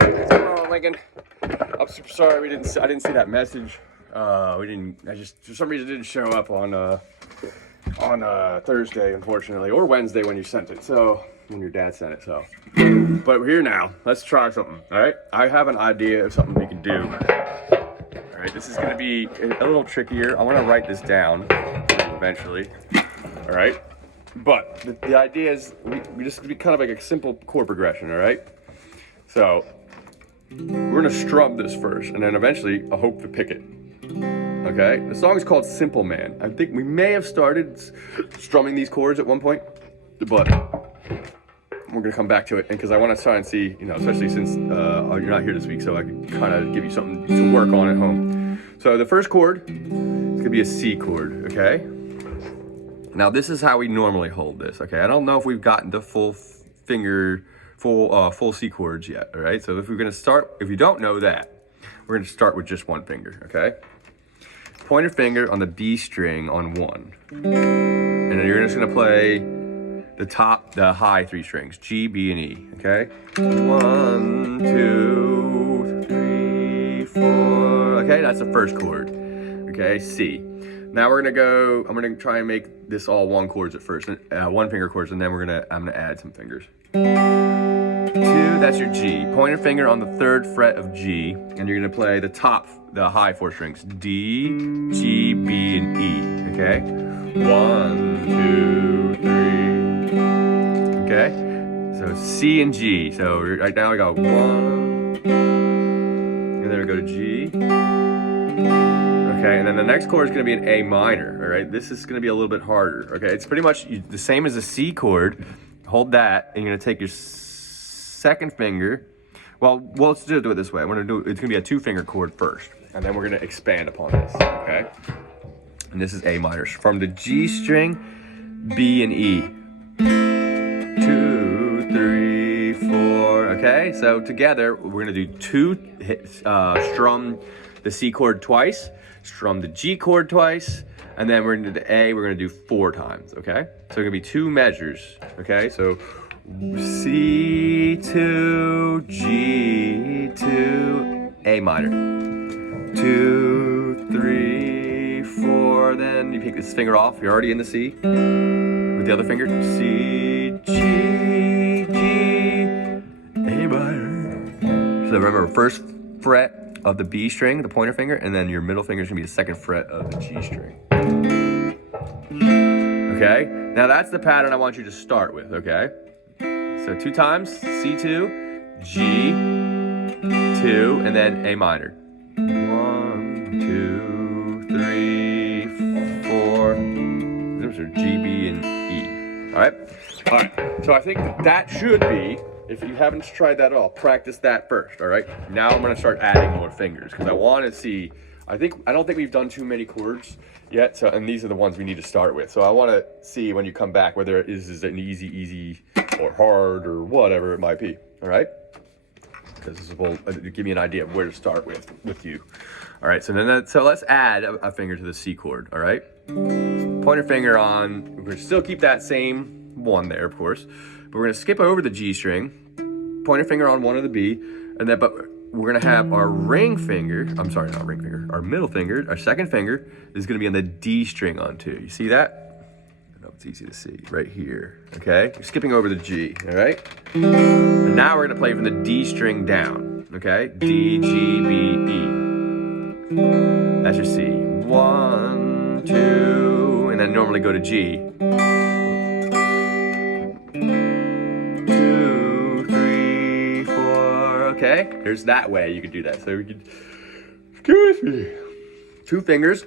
Oh, Lincoln. I'm super sorry I didn't see that message. I just, for some reason, didn't show up on Thursday, unfortunately, or Wednesday when you sent it. So, when your dad sent it, so. But we're here now. Let's try something, all right? I have an idea of something we can do. All right, this is gonna be a little trickier. I wanna write this down eventually, all right? But the idea is we just be kind of like a simple chord progression, all right? So, we're gonna strum this first, and then eventually I hope to pick it. Okay, the song is called Simple Man. I think we may have started strumming these chords at one point, but we're gonna come back to it, and because I want to try and see, you know, especially since you're not here this week, so I can kind of give you something to work on at home. So the first chord is gonna be a C chord. Okay. Now this is how we normally hold this. Okay, I don't know if we've gotten the full C chords yet. All right. So if you don't know that, we're gonna start with just one finger. Okay. Pointer finger on the B string on 1. And then you're just gonna play the high 3 strings, G, B, and E, okay? 1, 2, 3, 4, okay? That's the first chord, okay? C. Now I'm gonna try and make this all one chords at first, one finger chords, and then I'm gonna add some fingers. 2, that's your G. Pointer finger on the 3rd fret of G, and you're gonna play the high 4 strings, D, G, B, and E, okay? 1, 2, 3, okay? So C and G, so right now we go 1, and then we go to G, okay? And then the next chord is gonna be an A minor, all right? This is gonna be a little bit harder, okay? It's pretty much the same as a C chord. Hold that, and you're gonna take your second finger. Well, let's do it this way. It's gonna be a 2-finger chord first, and then we're gonna expand upon this, okay? And this is A minor. From the G string, B and E. 2, 3, 4, okay? So together, we're gonna do 2 hits, strum the C chord twice, strum the G chord twice, and then we're gonna do the A, we're gonna do 4 times, okay? So it's gonna be 2 measures, okay? So C, 2, G, 2, A minor. 2, 3, 4, then you pick this finger off, you're already in the C. With the other finger, C, G, G, A minor. So remember, first fret of the B string, the pointer finger, and then your middle finger is gonna be the 2nd fret of the G string. Okay, now that's the pattern I want you to start with, okay? So 2 times, C2, G2, and then A minor. 1, 2, 3, 4. Those are G, B, and E. All right. So I think that should be, if you haven't tried that at all, practice that first. All right. Now I'm gonna start adding more fingers because I want to see. I don't think we've done too many chords yet. So, and these are the ones we need to start with. So I want to see when you come back whether it is an easy, or hard, or whatever it might be. All right. Because this will give me an idea of where to start with you. All right, so let's add a finger to the C chord, all right? Pointer finger on, we're gonna still keep that same one there, of course, but we're gonna skip over the G string, pointer finger on 1 of the B, but we're gonna have our ring finger, our middle finger, our 2nd finger is gonna be on the D string on 2. You see that? I know it's easy to see, right here, okay? You're skipping over the G, all right? And now we're gonna play from the D string down, okay? D, G, B, E. That's your C. 1, 2, and then normally go to G. 2, 3, 4, okay? There's that way you could do that. So we could, excuse me, 2 fingers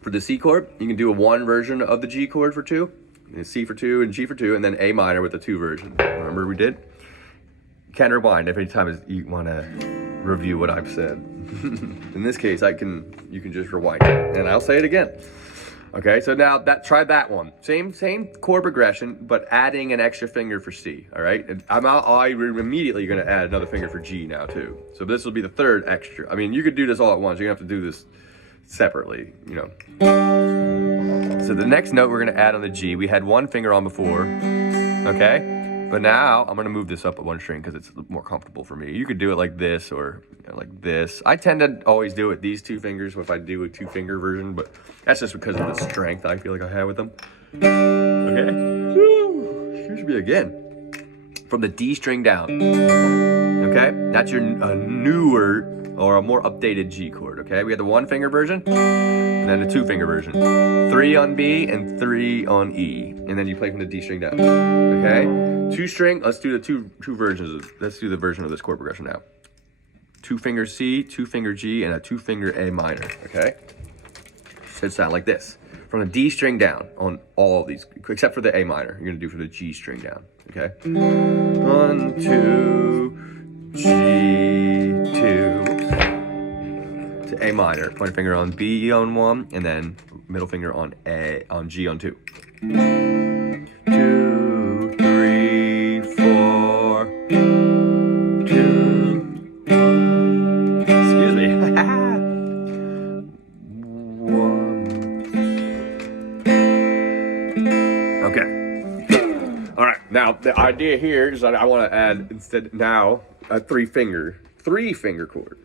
for the C chord. You can do a 1 version of the G chord for 2, and C for 2, and G for 2, and then A minor with the 2 version. Remember we did? You can rewind every time you want to review what I've said. In this case, you can just rewind it, and I'll say it again. Okay, so now try that one. Same chord progression, but adding an extra finger for C. All right, and I'm immediately going to add another finger for G now too. So this will be the 3rd extra. I mean, you could do this all at once. You're gonna have to do this separately, you know. So the next note we're going to add on the G, we had 1 finger on before. Okay, But now I'm gonna move this up a one string because it's more comfortable for me. You could do it like this or like this. I tend to always do it these two fingers if I do a 2-finger version, but that's just because of the strength I feel like I have with them. Okay. Excuse me again. From the D string down. Okay, that's your newer or a more updated G chord. Okay, we had the 1-finger version and then the 2-finger version. 3 on B and 3 on E, and then you play from the D string down. Okay, 2-string. Let's do the two versions. Let's do the version of this chord progression now. 2-finger C, 2-finger G, and a 2-finger A minor. Okay, should sound like this. From the D string down on all of these, except for the A minor. You're gonna do for the G string down. Okay, 1, 2, G2 to A minor. Pointer finger on B on 1, and then middle finger on G on 2. 2, 3, 4, 2. Excuse me. 1. Okay. All right. Now the idea here is that I want to add instead now a 3-finger chord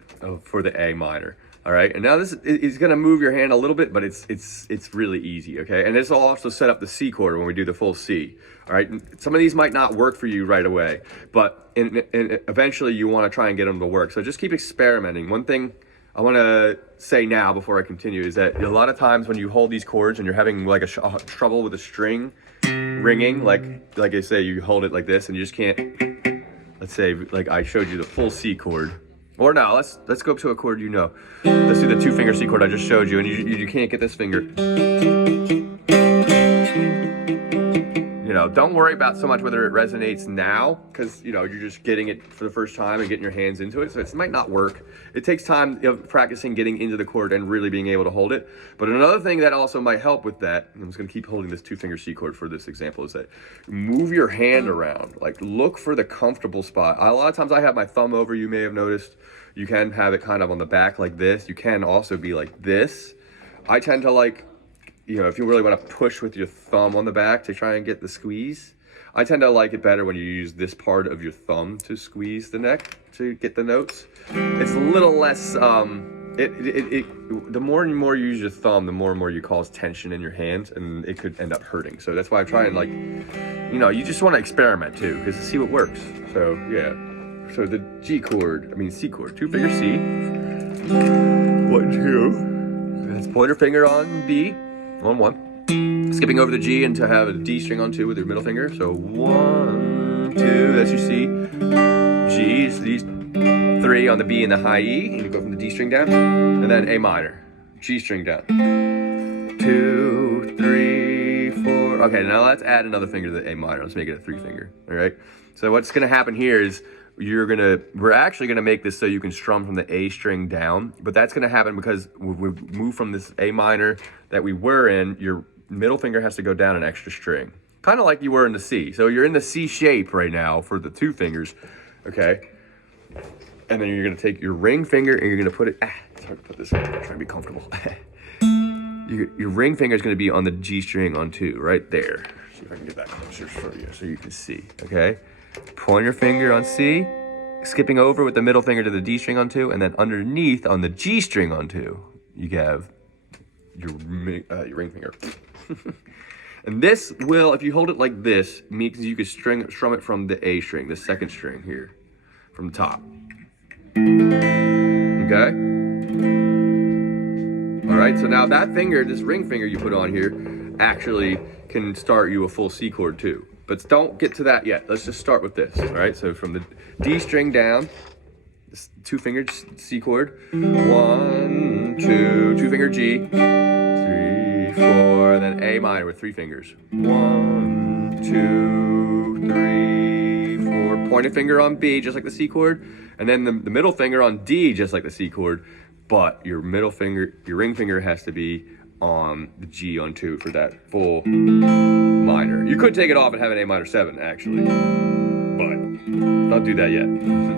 for the A minor. All right, and now this is gonna move your hand a little bit, but it's really easy. Okay, and this will also set up the C chord when we do the full C. All right, some of these might not work for you right away, but eventually you want to try and get them to work. So just keep experimenting. One thing I want to say now before I continue is that a lot of times when you hold these chords and you're having like a trouble with a string ringing, like I say, you hold it like this and you just can't. Let's say like I showed you the full C chord. Or no, let's go up to a chord you know. Let's do the 2-finger C chord I just showed you, and you can't get this finger. You know, don't worry about so much whether it resonates now, because you know you're just getting it for the first time and getting your hands into it, so it might not work. It takes time of practicing getting into the chord and really being able to hold it. But another thing that also might help with that, I'm just gonna keep holding this 2-finger C chord for this example, is that move your hand around. Like look for the comfortable spot. A lot of times I have my thumb over, you may have noticed. You can have it kind of on the back like this. You can also be like this. I tend to like, you know, if you really want to push with your thumb on the back to try and get the squeeze, I tend to like it better when you use this part of your thumb to squeeze the neck to get the notes. It's a little less, the more and more you use your thumb, the more and more you cause tension in your hands, and it could end up hurting. So that's why I try and like, you know, you just want to experiment too, because to see what works. So yeah. So the C chord, 2-finger C, 1, 2. That's pointer finger on B, on 1. Skipping over the G and to have a D string on 2 with your middle finger. So 1, 2, that's your C. G, so these 3 on the B and the high E, and you go from the D string down, and then A minor, G string down. 2, 3, 4. Okay, now let's add another finger to the A minor. Let's make it a 3-finger. All right. So what's gonna happen here is we're actually gonna make this so you can strum from the A string down, but that's gonna happen because we move from this A minor that we were in. Your middle finger has to go down an extra string, kind of like you were in the C. So you're in the C shape right now for the 2 fingers, okay? And then you're gonna take your ring finger and you're gonna put it. It's hard to put this in. I'm trying to be comfortable. Your ring finger is gonna be on the G string on 2, right there. See if I can get that closer for you so you can see. Okay. Pointer finger on C, skipping over with the middle finger to the D string on 2, and then underneath on the G string on 2, you have your ring finger. And this will, if you hold it like this, means you can strum it from the A string, the 2nd string here, from the top. Okay? All right, so now that finger, this ring finger you put on here, actually can start you a full C chord too. But don't get to that yet. Let's just start with this. All right, so from the D string down, this 2-finger C chord, 1, 2, 2-finger G, 3, 4, then A minor with 3 fingers. 1, 2, 3, 4. Pointer finger on B, just like the C chord, and then the middle finger on D, just like the C chord. But your middle finger, your ring finger has to be on the G on 2 for that full minor. You could take it off and have an A minor 7 actually, but don't do that yet.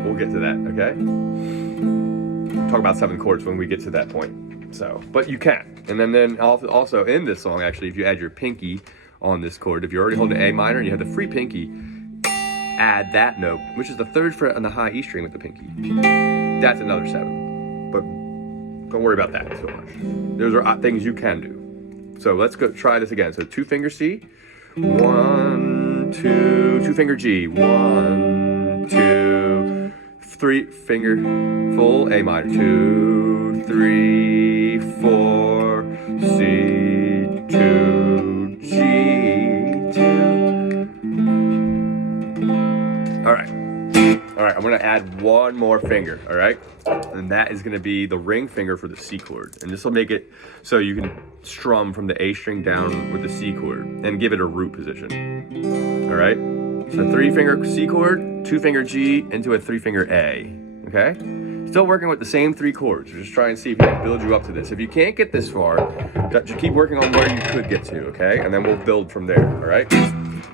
We'll get to that, okay? We'll talk about 7 chords when we get to that point. So, but you can. And then also in this song, actually, if you add your pinky on this chord, if you're already holding A minor and you have the free pinky, add that note, which is the 3rd fret on the high E string with the pinky. That's another 7. But don't worry about that so much. Those are things you can do. So let's go try this again. So 2-finger C, 1, 2, 2-finger G, 1, 2, 3-finger full A minor, 2, 3, 4, C, 2, G, 2. All right, I'm gonna add one more finger, all right? And that is gonna be the ring finger for the C chord. And this will make it so you can strum from the A string down with the C chord and give it a root position, all right? So 3-finger C chord, 2-finger G into a 3-finger A, okay? Still working with the same 3 chords. We're just trying to see if we can build you up to this. If you can't get this far, just keep working on where you could get to, okay? And then we'll build from there, all right?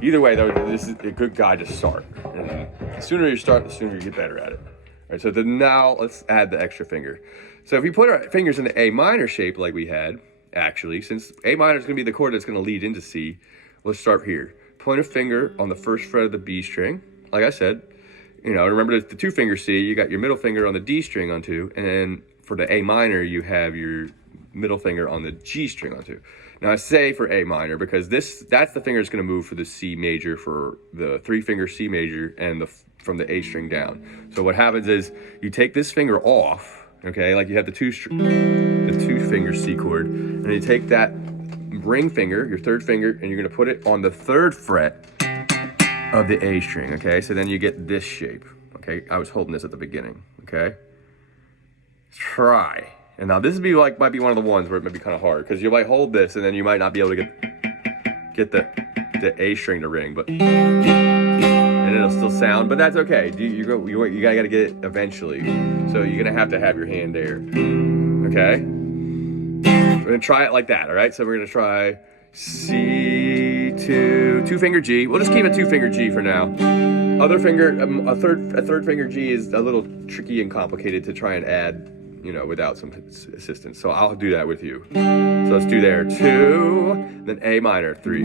Either way, though, this is a good guide to start. And the sooner you start, the sooner you get better at it. All right, so then now let's add the extra finger. So if we put our fingers in the A minor shape like we had, actually, since A minor is going to be the chord that's going to lead into C, let's start here. Point a finger on the 1st fret of the B string. Like I said, you know, remember the 2-finger C, you got your middle finger on the D string on 2, and then for the A minor, you have your middle finger on the G string on 2. Now I say for A minor because that's the finger that's going to move for the C major, for the 3-finger C major, and from the A string down. So what happens is you take this finger off, okay, like you have the 2-finger C chord, and you take that ring finger, your 3rd finger, and you're going to put it on the 3rd fret of the A string, okay? So then you get this shape, okay? I was holding this at the beginning, okay? Try. And now this might be one of the ones where it might be kind of hard because you might hold this and then you might not be able to get the A string to ring, and it'll still sound, but that's okay. You gotta get it eventually. So you're gonna have to have your hand there, okay? We're gonna try it like that, all right? So we're gonna try C, 2-finger G. We'll just keep it 2-finger G for now. Other finger, a third finger G is a little tricky and complicated to try and add, you know, without some assistance. So I'll do that with you. So let's do there. 2, then A minor. 3,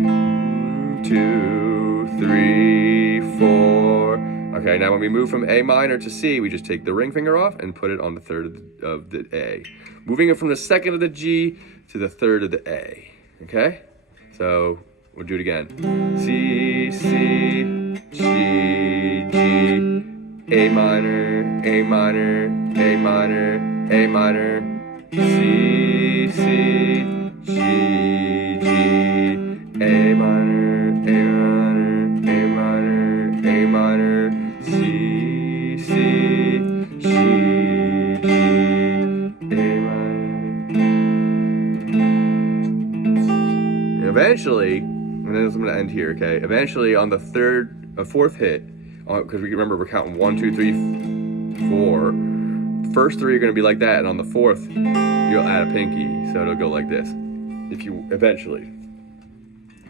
2, 3, 4. Okay, now when we move from A minor to C, we just take the ring finger off and put it on the 3rd of the A. Moving it from the 2nd of the G to the 3rd of the A. Okay? So we'll do it again. C, C, G, G, A minor, A minor, A minor, A minor, C, C, G, G, A minor, A minor, A minor, A minor, C, C, G, G, A minor. Eventually, and then I'm going to end here, okay? Eventually on the 4th hit, because we remember we're counting 1, 2, 3, 4. First 3 are going to be like that, and on the 4th, you'll add a pinky, so it'll go like this. If you eventually,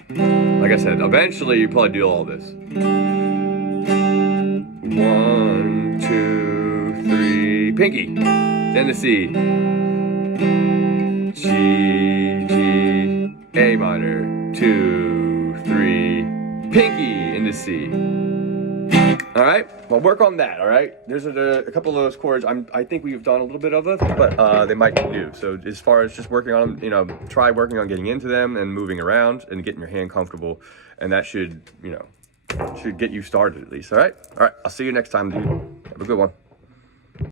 like I said, eventually you probably do all this. 1, 2, 3, pinky, then the C, G, G, A minor, 2, 3, pinky into C. All right, well, work on that. All right, there's a couple of those chords. I think we've done a little bit of it, but they might be new. So as far as just working on them, you know, try working on getting into them and moving around and getting your hand comfortable, and that should, you know, should get you started at least. All right, I'll see you next time, dude. Have a good one.